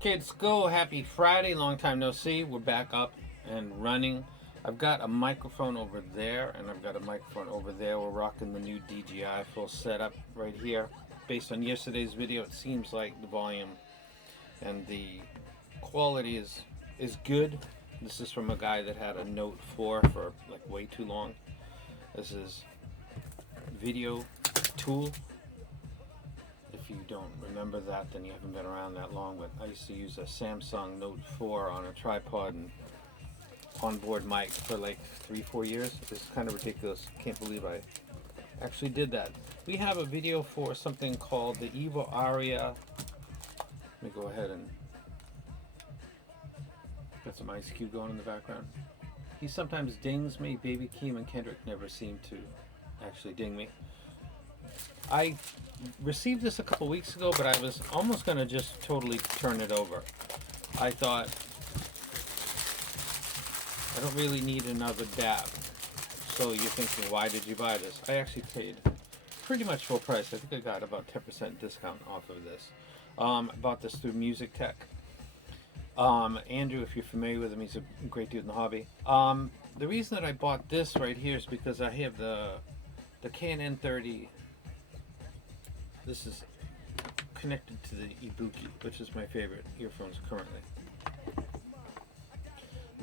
Kids go, happy Friday, long time no see. We're back up and running. I've got a microphone over there and I've got a microphone over there. We're rocking the new DJI full setup right here. Based on yesterday's video, it seems like the volume and the quality is good. This is from a guy that had a Note 4 for like way too long. This is Video Tool. If you don't remember that, then you haven't been around that long, but I used to use a Samsung Note 4 on a tripod and onboard mic for like 3-4 years. It's kind of ridiculous. Can't believe I actually did that. We have a video for something called the EVOAria. Let me go ahead and got some Ice Cube going in the background. He sometimes dings me. Baby Keem and Kendrick never seem to actually ding me. I received this a couple weeks ago, but I was almost going to just totally turn it over. I thought, I don't really need another DAP. So you're thinking, why did you buy this? I actually paid pretty much full price. I think I got about 10% discount off of this. I bought this through Music Tech. Andrew, if you're familiar with him, he's a great dude in the hobby. The reason that I bought this right here is because I have the Canon 30. This is connected to the Ibuki, which is my favorite earphones currently.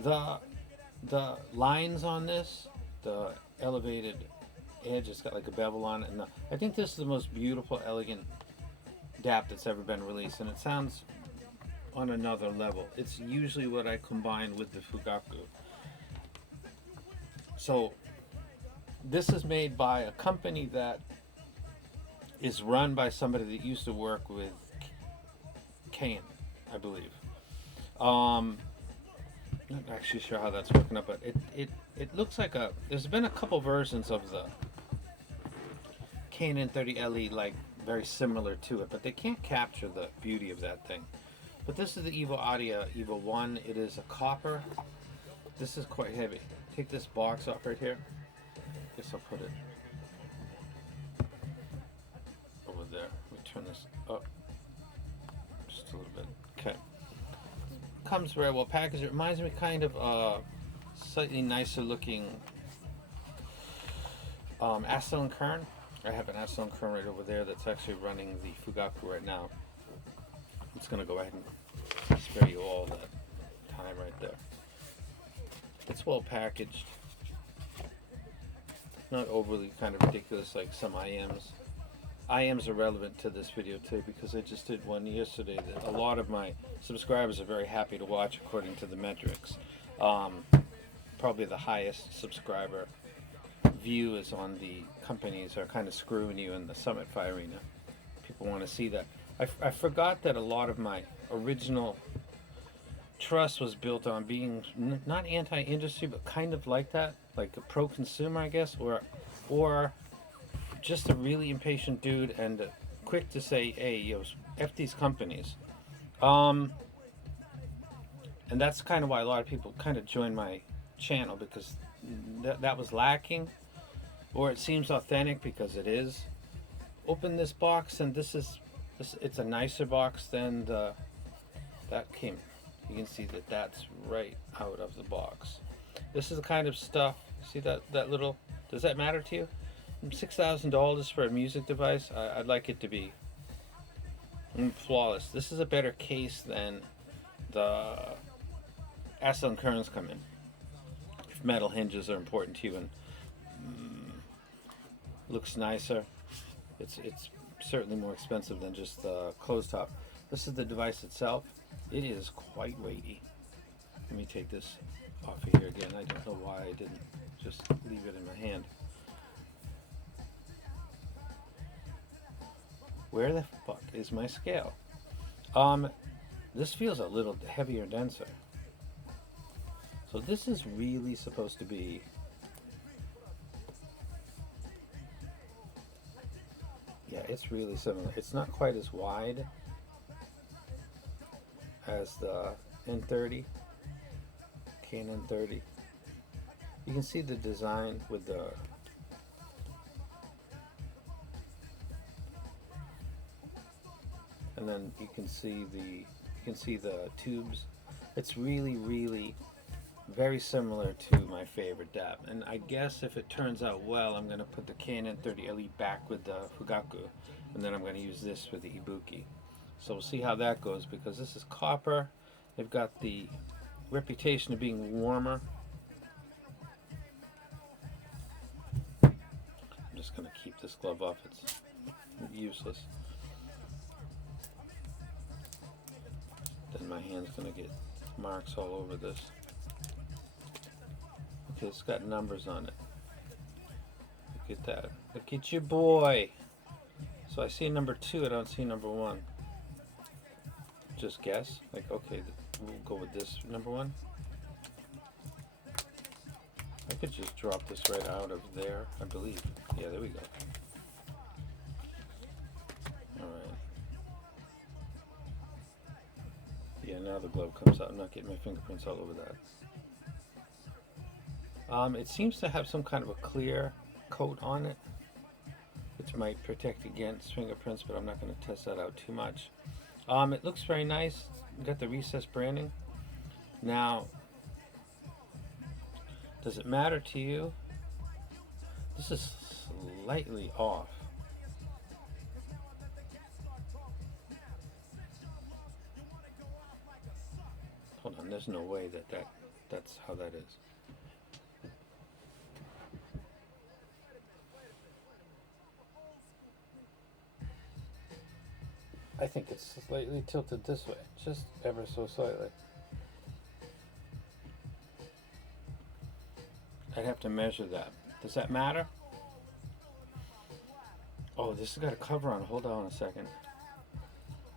The lines on this, the elevated edge, it's got like a bevel on it, and I think this is the most beautiful, elegant DAP that's ever been released, and it sounds on another level. It's usually what I combine with the Fugaku. So this is made by a company that is run by somebody that used to work with Kane, I believe. Not actually sure how that's working out, but it looks like there's been a couple versions of the Canon 30 LE like very similar to it, but they can't capture the beauty of that thing. But this is the EVOAria EVO 1. It is a copper. This is quite heavy. Take this box off right here. Guess I'll put it over there. Let me turn this up just a little bit. Okay. Comes very well packaged. It reminds me kind of slightly nicer looking Aston Kern. I have an Aston Kern right over there that's actually running the Fugaku right now. I'm just going to go ahead and spare you all that time right there. It's well packaged. Not overly kind of ridiculous like some IMs. IMs are relevant to this video too because I just did one yesterday that a lot of my subscribers are very happy to watch according to the metrics. Probably the highest subscriber view is on the companies are kind of screwing you in the Summit Fi Arena. People want to see that. I forgot that a lot of my original trust was built on being not anti-industry, but kind of like that, like a pro-consumer, I guess, or just a really impatient dude and quick to say, hey, yo, F these companies. And that's kind of why a lot of people kind of join my channel, because that was lacking, or it seems authentic because it is. Open this box, and it's a nicer box than that came. You can see that that's right out of the box. This is the kind of stuff, see that little, does that matter to you? $6,000 for a music device, I'd like it to be flawless. This is a better case than the Aston Kerns come in. If metal hinges are important to you and looks nicer, it's certainly more expensive than just the closed top. This is the device itself. It is quite weighty. Let me take this off of here again. I don't know why I didn't just leave it in my hand. Where the fuck is my scale? This feels a little heavier and denser. So this is really supposed to be it's really similar. It's not quite as wide as the N30, Canon 30. You can see the design with the and then you can see the can see the tubes. It's really very similar to my favorite DAP. And I guess if it turns out well, I'm going to put the K&N 30 LE back with the Fugaku, and then I'm going to use this with the Ibuki. So we'll see how that goes, because this is copper. They've got the reputation of being warmer. I'm just going to keep this glove off. It's useless. Then my hand's going to get marks all over this. Okay, it's got numbers on it. Look at that. Look at your boy. So I see number 2, I don't see number 1. Just guess. Like, okay, we'll go with this number 1. I could just drop this right out of there, I believe. Yeah, there we go. Alright. Yeah, now the glove comes out. I'm not getting my fingerprints all over that. It seems to have some kind of a clear coat on it, which might protect against fingerprints, but I'm not going to test that out too much. It looks very nice. Got the recessed branding. Now, does it matter to you? This is slightly off. Hold on, there's no way that's how that is. I think it's slightly tilted this way, just ever so slightly. I'd have to measure that. Does that matter? Oh, this has got a cover on. Hold on a second.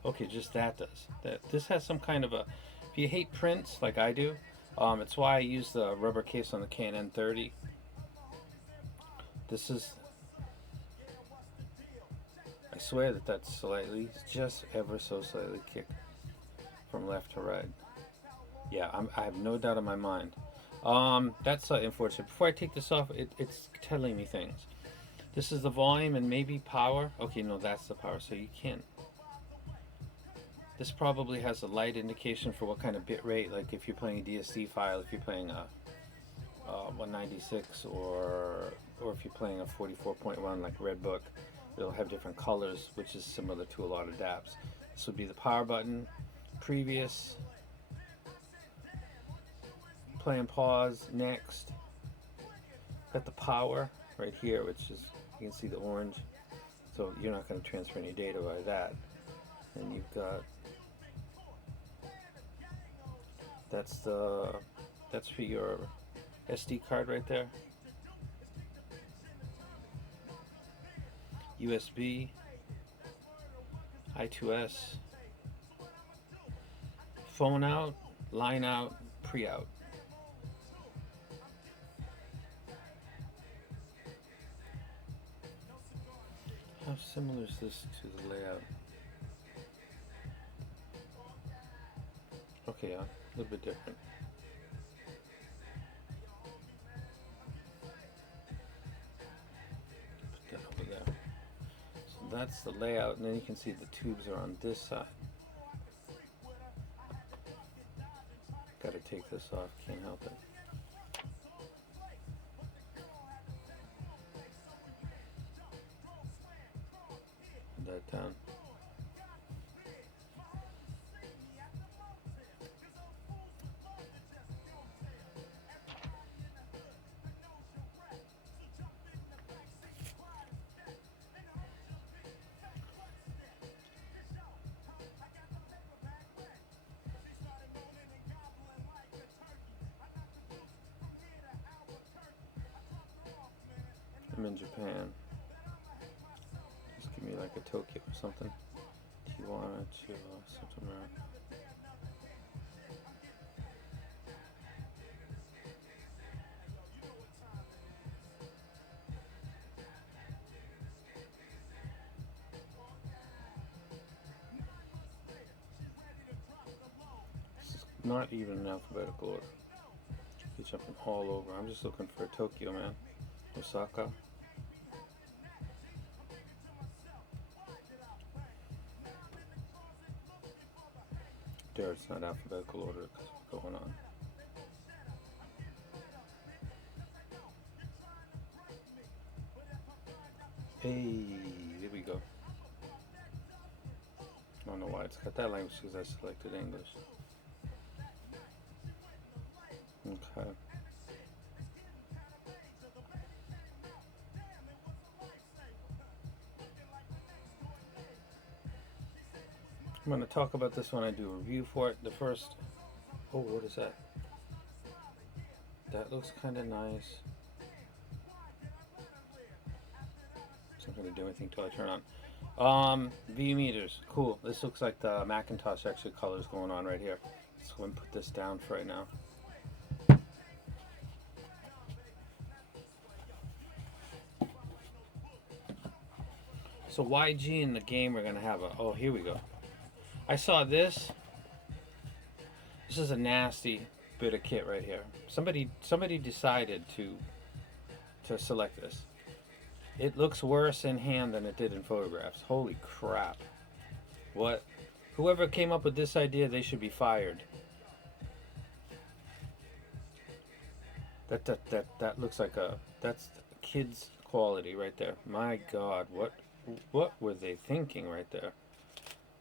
Okay, just that does. This has some kind of a... If you hate prints like I do, it's why I use the rubber case on the K&N 30. This is... I swear that's slightly, just ever so slightly kicked from left to right. Yeah, I have no doubt in my mind. That's unfortunate. Before I take this off, it's telling me things. This is the volume and maybe power. Okay, no, that's the power, so you can't. This probably has a light indication for what kind of bit rate, like if you're playing a DSD file, if you're playing a 196, or if you're playing a 44.1 like Redbook. It'll have different colors, which is similar to a lot of DAPs. This would be the power button, previous, play and pause, next. Got the power right here, which is, you can see the orange, so you're not going to transfer any data by that. And you've got, that's for your SD card right there. USB, I2S, phone out, line out, pre-out. How similar is this to the layout? Okay, a little bit different. Put that over there. That's the layout, and then you can see the tubes are on this side. Got to take this off, can't help it. Put that down. I'm in Japan. Just give me like a Tokyo or something. Tijuana to Central America. This is not even in alphabetical order. You're jumping all over. I'm just looking for Tokyo, man. Osaka. there it's not alphabetical order going on. Hey, there we go. I don't know why it's got that language because I selected English. Okay. I'm going to talk about this when I do a review for it. The first, oh, what is that? That looks kind of nice. It's not going to do anything until I turn on. V meters, cool. This looks like the Macintosh actually colors going on right here. So I'm going to put this down for right now. So YG in the game we're going to have a, oh, here we go. I saw this. This is a nasty bit of kit right here. Somebody decided to select this. It looks worse in hand than it did in photographs. Holy crap. What? Whoever came up with this idea, they should be fired. That looks like that's kids quality right there. My God, what were they thinking right there?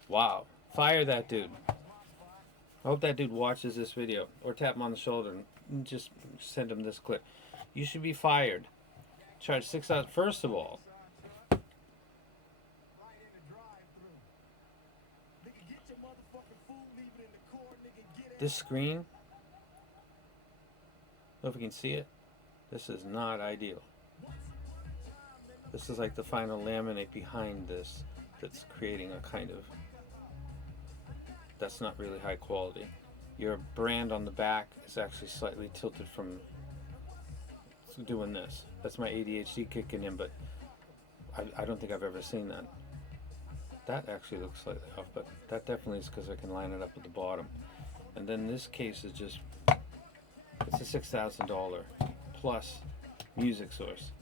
Wow. Fire that dude. I hope that dude watches this video. Or tap him on the shoulder and just send him this clip. You should be fired. Charge $6,000. First of all, this screen, I don't know if you can see it. This is not ideal. This is like the final laminate behind this that's creating a kind of, that's not really high quality. Your brand on the back is actually slightly tilted from doing this. That's my ADHD kicking in, but I don't think I've ever seen that. That actually looks slightly off, but that definitely is because I can line it up at the bottom. And then this case is just, it's a $6,000 plus music source.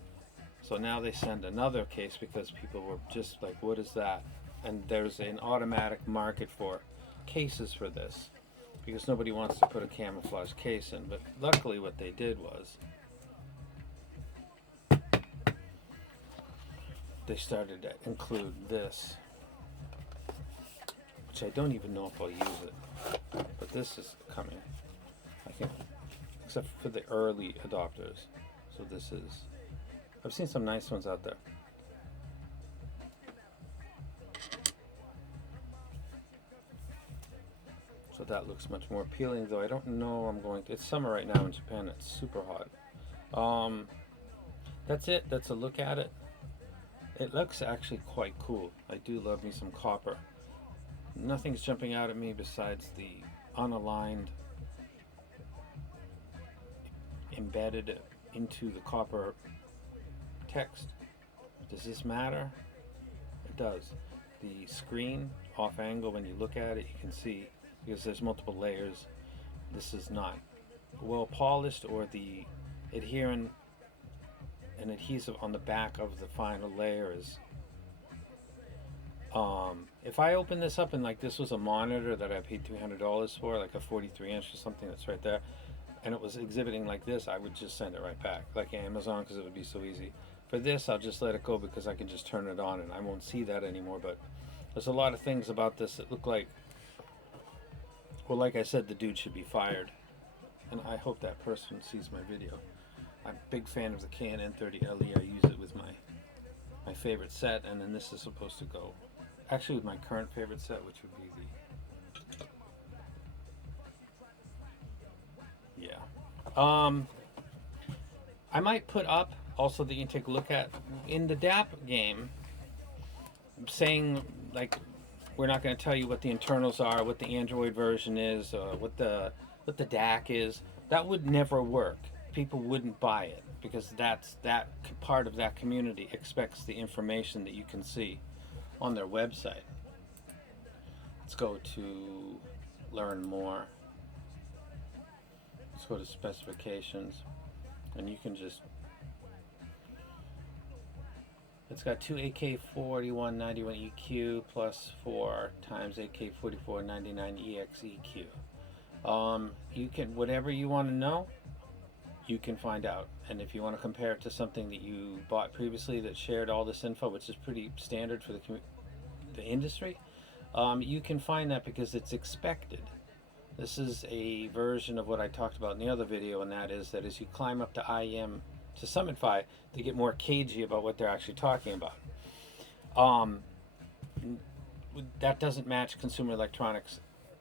So now they send another case because people were just like, what is that? And there's an automatic market for cases for this because nobody wants to put a camouflage case in. But luckily what they did was they started to include this, which I don't even know if I'll use it, but this is coming, I think, except for the early adopters. So this is, I've seen some nice ones out there. So that looks much more appealing, though I don't know I'm going to, it's summer right now in Japan, it's super hot. That's it, that's a look at it. It looks actually quite cool. I do love me some copper. Nothing's jumping out at me besides the unaligned, embedded into the copper text. Does this matter? It does. The screen off angle, when you look at it, you can see, because there's multiple layers, this is not well polished, or the adherent and adhesive on the back of the final layer is, if I open this up and like this was a monitor that I paid $300 for, like a 43-inch or something that's right there, and it was exhibiting like this, I would just send it right back, like Amazon, because it would be so easy. For this, I'll just let it go because I can just turn it on and I won't see that anymore. But there's a lot of things about this that look like, well, like I said, the dude should be fired. And I hope that person sees my video. I'm a big fan of the Canon N30LE. I use it with my favorite set, and then this is supposed to go actually with my current favorite set, which would be the, yeah. I might put up also that you can take a look at in the DAP game, saying like we're not going to tell you what the internals are, what the Android version is, what the DAC is. That would never work. People wouldn't buy it because that part of that community expects the information that you can see on their website. Let's go to learn more. Let's go to specifications, and you can just It's got two AK4191 EQ plus 4 times AK4499 EX EQ. You can, whatever you want to know, you can find out. And if you want to compare it to something that you bought previously that shared all this info, which is pretty standard for the industry, you can find that because it's expected. This is a version of what I talked about in the other video, and that is that as you climb up to IEM to Summit Fi, they get more cagey about what they're actually talking about. That doesn't match consumer electronics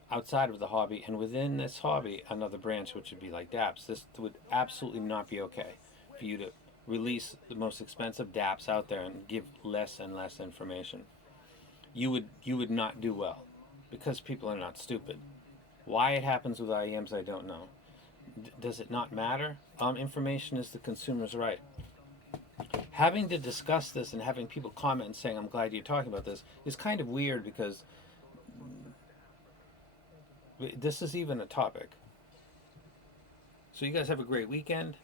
outside of the hobby, and within this hobby, another branch, which would be like DAPs. This would absolutely not be okay for you to release the most expensive DAPs out there and give less and less information. You would not do well, because people are not stupid. Why it happens with IEMs, I don't know. Does it not matter? Information is the consumer's right. Having to discuss this and having people comment and saying, I'm glad you're talking about this, is kind of weird because this is even a topic. So you guys have a great weekend.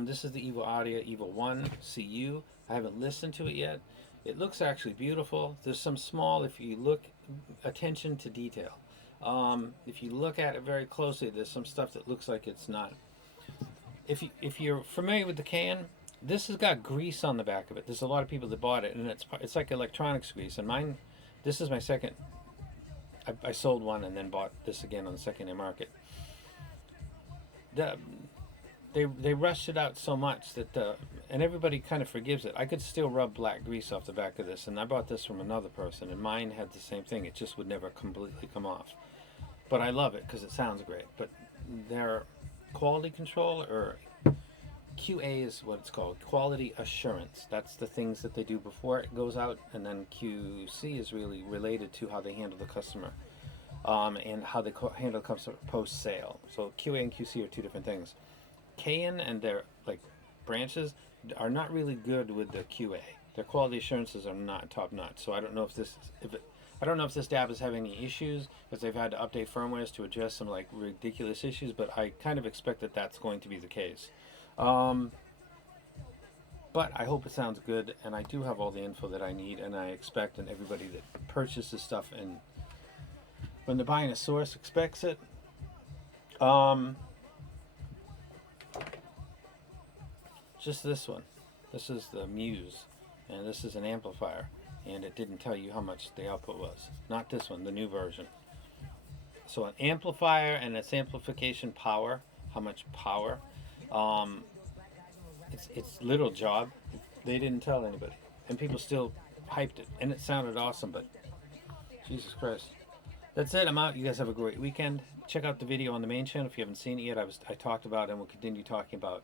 This is the EVOAria EVO 1 CU. I haven't listened to it yet. It looks actually beautiful. There's some small, if you look, attention to detail. If you look at it very closely, there's some stuff that looks like it's not. If you're familiar with the can, this has got grease on the back of it. There's a lot of people that bought it, and it's like electronics grease. And mine, this is my second. I sold one and then bought this again on the secondary market. They rushed it out so much that and everybody kind of forgives it. I could still rub black grease off the back of this, and I bought this from another person, and mine had the same thing. It just would never completely come off. But I love it because it sounds great. But their quality control, or QA is what it's called, quality assurance. That's the things that they do before it goes out, and then QC is really related to how they handle the customer, and how they handle the customer post-sale. So QA and QC are two different things. KN and their branches are not really good with the QA. Their quality assurances are not top notch. So I don't know if this DAP is having any issues, because they've had to update firmwares to address some ridiculous issues, but I kind of expect that that's going to be the case. But I hope it sounds good, and I do have all the info that I need, and I expect, and everybody that purchases stuff and when they're buying a source expects it. Just this one. This is the Muse, and this is an amplifier, and it didn't tell you how much the output was. Not this one, the new version. So an amplifier and its amplification power, how much power, it's little job. They didn't tell anybody, and people still hyped it, and it sounded awesome, but Jesus Christ. That's it. I'm out. You guys have a great weekend. Check out the video on the main channel if you haven't seen it yet. I talked about, and we'll continue talking about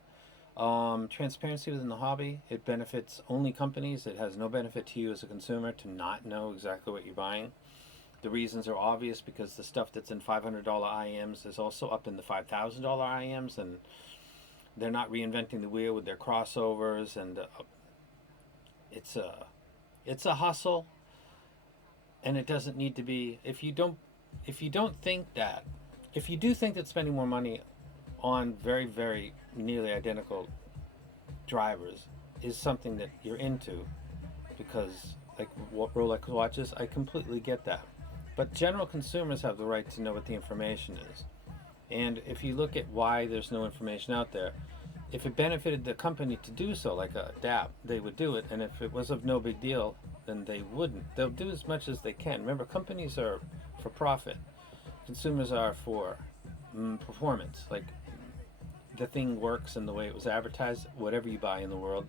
transparency within the hobby. It benefits only companies. It has no benefit to you as a consumer to not know exactly what you're buying. The reasons are obvious, because the stuff that's in $500 IEMs is also up in the $5,000 IEMs, and they're not reinventing the wheel with their crossovers, and it's a hustle, and it doesn't need to be. If you do think that spending more money on very, very nearly identical drivers is something that you're into, because what Rolex watches, I completely get that. But general consumers have the right to know what the information is. And if you look at why there's no information out there, if it benefited the company to do so, like a DAP, they would do it. And if it was of no big deal, then they wouldn't. They'll do as much as they can. Remember, companies are for profit. Consumers are for performance. Like, the thing works in the way it was advertised, whatever you buy in the world.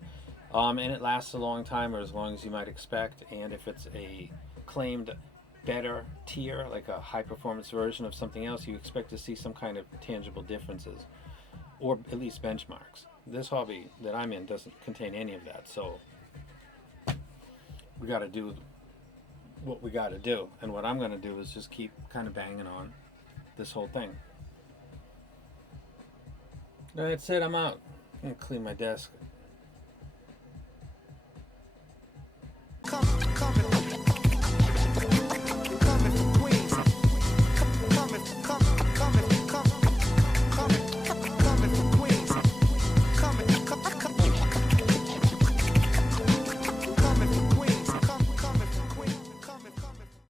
And it lasts a long time, or as long as you might expect. And if it's a claimed better tier, like a high performance version of something else, you expect to see some kind of tangible differences, or at least benchmarks. This hobby that I'm in doesn't contain any of that, so we got to do what we got to do. And what I'm going to do is just keep kind of banging on this whole thing. That's it. I'm out. I'm going to clean my desk.